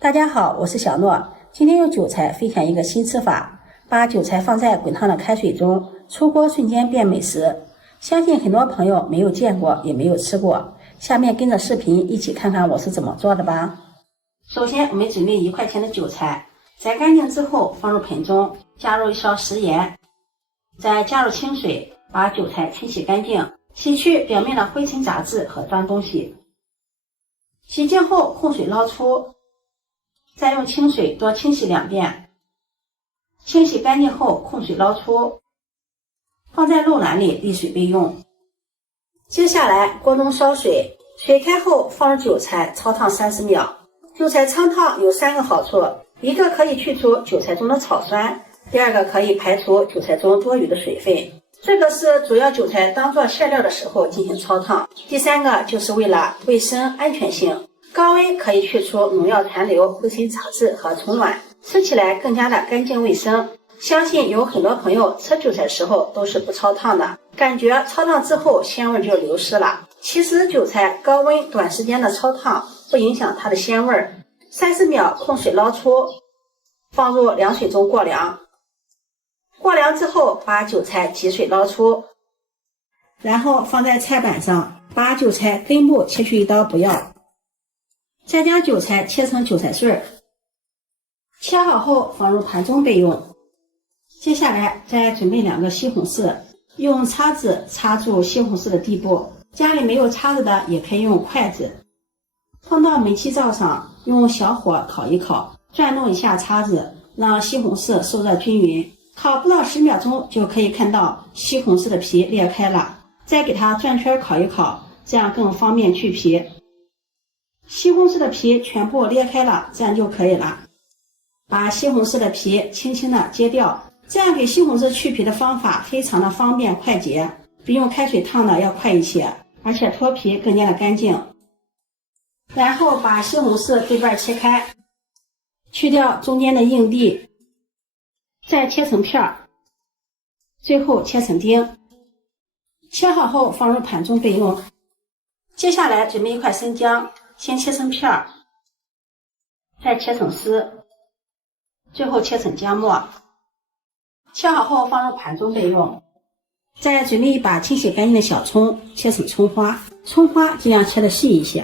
大家好，我是小諾。今天用韭菜分享一個新吃法，把韭菜放在滾燙的開水中，出鍋瞬間變美食。相信很多朋友沒有見過，也沒有吃過。下面跟着視頻一起看看我是怎麼做的吧。首先，我們準備1塊錢的韭菜，摘乾淨之後放入盆中，加入1勺食鹽，再加入清水，把韭菜清洗乾淨，洗去表面的灰塵雜質和髒東西。洗淨後控水撈出，再用清水多清洗2遍，清洗乾淨後控水撈出，放在漏籃裡沥水備用。接下來鍋中燒水，水開後放入韭菜焯燙30秒。韭菜焯燙有3個好處，一個可以去除韭菜中的草酸，第二個可以排除韭菜中多余的水分，這個是主要韭菜當做餡料的時候進行焯燙。第3個就是為了衛生安全性，高溫可以去除農藥殘留、灰塵雜質和蟲卵，吃起來更加的乾淨衛生。相信有很多朋友吃韭菜的時候都是不焯燙的，感覺焯燙之後鮮味就流失了。其實韭菜高溫短時間的焯燙不影響它的鮮味。30秒控水撈出，放入凉水中過涼。過涼之後把韭菜挤水撈出，然後放在菜板上，把韭菜根部切去1刀不要，再将韭菜切成韭菜碎，切好後放入盤中備用。接下來再準備2個西紅柿，用叉子插住西紅柿的蒂部，家裡沒有叉子的也可以用筷子。放到煤氣灶上，用小火烤一烤，轉動一下叉子，讓西紅柿受熱均勻。烤不到10秒鐘就可以看到西紅柿的皮裂開了，再給它轉圈烤一烤，這樣更方便去皮。西紅柿的皮全部裂開了，這樣就可以了。把西紅柿的皮輕輕的揭掉，這樣給西紅柿去皮的方法非常的方便快捷，比用開水燙的要快一些，而且脫皮更加的乾淨。然後把西紅柿對半切開，去掉中間的硬蒂，再切成片，最後切成丁。切好後放入盤中備用。接下來準備1塊生薑，先切成片，再切成絲，最後切成薑末。切好後放入盤中備用。再準備1把清洗乾淨的小蔥，切成蔥花，蔥花盡量切得細一些。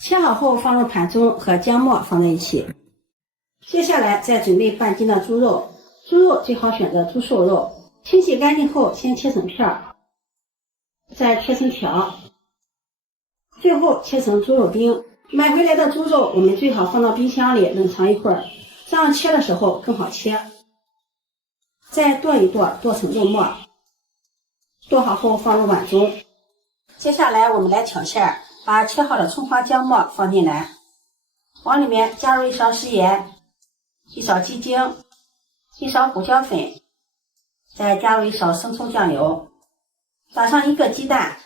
切好後放入盤中和薑末放在一起。接下來再準備半斤的豬肉，豬肉最好選擇豬瘦肉，清洗乾淨後先切成片，再切成条，最後切成豬肉丁。買回來的豬肉我們最好放到冰箱裡冷藏一會兒，這樣切的時候更好切。再剁一剁，剁成肉末，剁好後放入碗中。接下來我們來調餡，把切好的蔥花薑末放進來，往裡面加入1勺食鹽、1勺雞精、1勺胡椒粉，再加入1勺生抽醬油，打上1個雞蛋，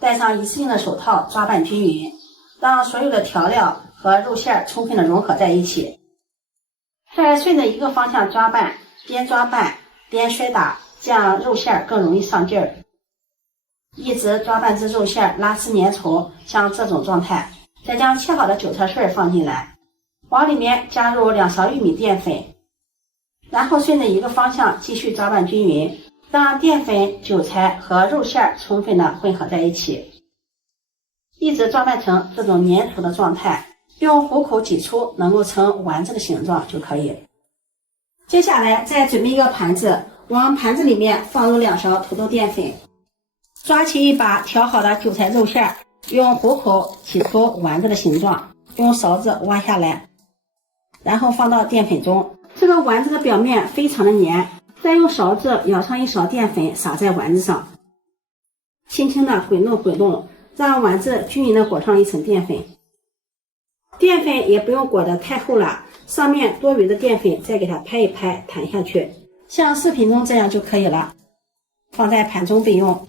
戴上一次性的手套抓拌均勻，讓所有的調料和肉餡充分的融合在一起。再順着一個方向抓拌，邊抓拌邊摔打，這樣肉餡更容易上勁兒。一直抓拌至肉餡拉絲粘稠，像這種狀態。再將切好的韭菜碎放進來，往裡面加入2勺玉米澱粉，然後順着一個方向繼續抓拌均勻，讓澱粉、韭菜和肉餡充分的混合在一起，一直抓拌成這種粘稠的狀態，用虎口擠出，能夠成丸子的形狀就可以。接下来再準備一個盤子，往盘子裡面放入2勺土豆澱粉，抓起1把調好的韭菜肉餡，用虎口擠出丸子的形狀，用勺子挖下來，然後放到澱粉中。這個丸子的表面非常的黏，再用勺子舀上1勺澱粉撒在丸子上，輕輕的滾動，讓丸子均勻的裹上一層澱粉。澱粉也不用裹得太厚了，上面多余的澱粉再給它拍一拍，彈下去，像视頻中這樣就可以了。放在盤中備用。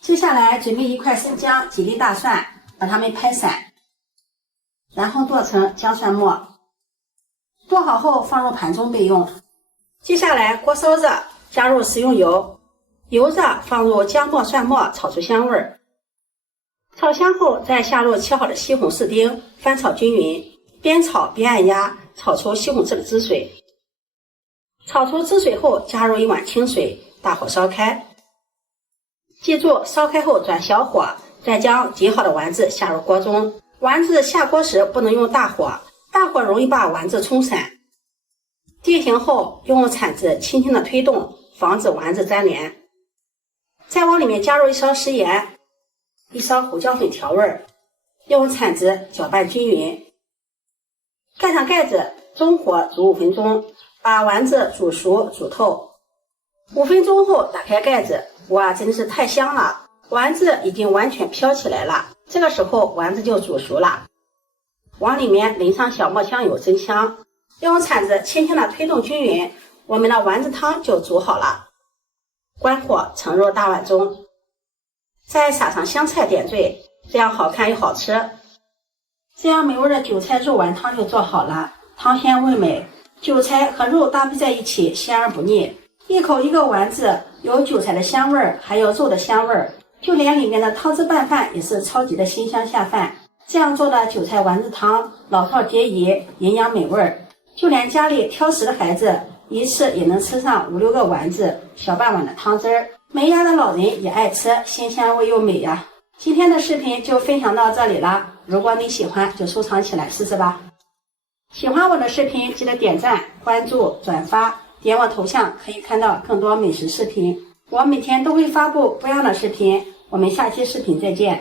接下來準備1塊生薑、幾粒大蒜，把它們拍散，然後剁成薑蒜末。剁好後放入盤中備用。接下來鍋燒熱，加入食用油，油热放入姜末、蒜末，炒出香味。炒香后再下入切好的西红柿丁，翻炒均匀，邊炒邊按壓，炒出西红柿的汁水。炒出汁水後，加入1碗清水，大火燒開。記住，燒開後轉小火，再將擠好的丸子下入鍋中。丸子下鍋時不能用大火，大火容易把丸子冲散。定型後，用铲子輕輕地推動，防止丸子粘連。再往裡面加入1勺食鹽，1勺胡椒粉調味，用鏟子攪拌均勻。蓋上蓋子，中火煮5分鐘，把丸子煮熟煮透。5分鐘後打開蓋子，哇，真的是太香了！丸子已經完全飘起来了，這個時候丸子就煮熟了。往裡面淋上小磨香油增香，用鏟子輕輕地推動均勻，我們的丸子湯就煮好了。關火盛入大碗中，再撒上香菜點綴，這樣好看又好吃。這樣美味的韭菜肉丸湯就做好了，湯鮮味美，韭菜和肉搭配在一起，鮮而不膩。一口一個丸子，有韭菜的香味兒，還有肉的香味兒，就連裡面的湯汁拌飯也是超級的鮮香下飯。這樣做的韭菜丸子湯，老少皆宜，營養美味，就連家裡挑食的孩子一次也能吃上5、6個丸子，小半碗的湯汁兒。没牙的老人也愛吃，鮮香味又美呀。今天的視頻就分享到這裡了，如果你喜歡就收藏起來試試吧。喜歡我的視頻記得點讚、關注、轉發，點我頭像可以看到更多美食視頻。我每天都會發布不一樣的視頻，我們下期視頻再見。